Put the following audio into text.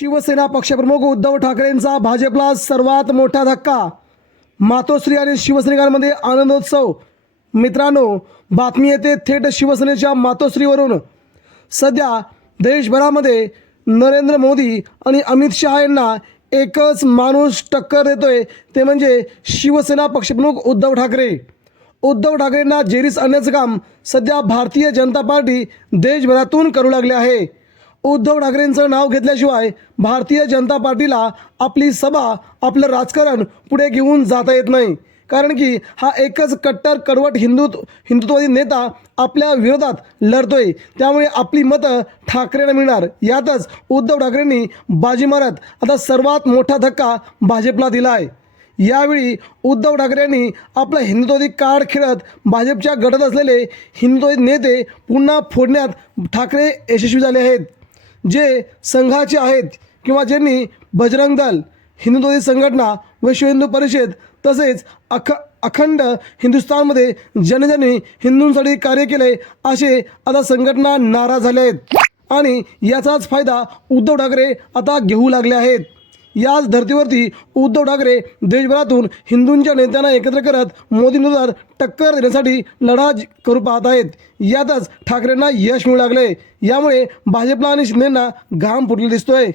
शिवसेना पक्षप्रमुख उद्धव ठाकरेंचा भाजपला सर्वात मोठा धक्का. मातोश्री आणि शिवसैनिकांमध्ये आनंदोत्सव. मित्रांनो बातमी येते थेट शिवसेनेच्या मातोश्रीवरून. सध्या देशभरामध्ये नरेंद्र मोदी आणि अमित शहा यांना एकच माणूस टक्कर देतोय ते म्हणजे शिवसेना पक्षप्रमुख उद्धव ठाकरे. उद्धव ठाकरेंना जेरीस आणण्याचं काम सध्या भारतीय जनता पार्टी देशभरातून करू लागले आहे. उद्धव ठाकरेंचं नाव घेतल्याशिवाय भारतीय जनता पार्टीला आपली सभा आपलं राजकारण पुढे घेऊन जाता येत नाही. कारण की हा एकच कट्टर कडवट हिंदुत्व हिंदुत्ववादी नेता आपल्या विरोधात लढतोय. त्यामुळे आपली मतं ठाकरेंना मिळणार. यातच उद्धव ठाकरेंनी बाजी मारत आता सर्वात मोठा धक्का भाजपला दिला आहे. यावेळी उद्धव ठाकरेंनी आपला हिंदुत्ववादी कार्ड खेळत भाजपच्या गटात असलेले हिंदुत्ववादी नेते पुन्हा फोडण्यात ठाकरे यशस्वी झाले आहेत. जे संघाचे आहेत किंवा ज्यांनी बजरंग दल हिंदुत्वादी संघटना विश्व हिंदू परिषद तसेच अख अखंड हिंदुस्थानमध्ये जनजनी हिंदूंसाठी कार्य केले असे आता संघटना नाराज झाले आहेत. आणि याचाच फायदा उद्धव ठाकरे आता घेऊ लागले आहेत. याच धर्तीवरती उद्धव ठाकरे देशभरातून हिंदूंच्या नेत्यांना एकत्र करत मोदींविरोधात टक्कर देण्यासाठी लढा करू पाहत आहेत. यातच ठाकरेंना यश मिळू लागले यामुळे भाजपला आणि शिंदेंना घाम फुटले दिसतोय.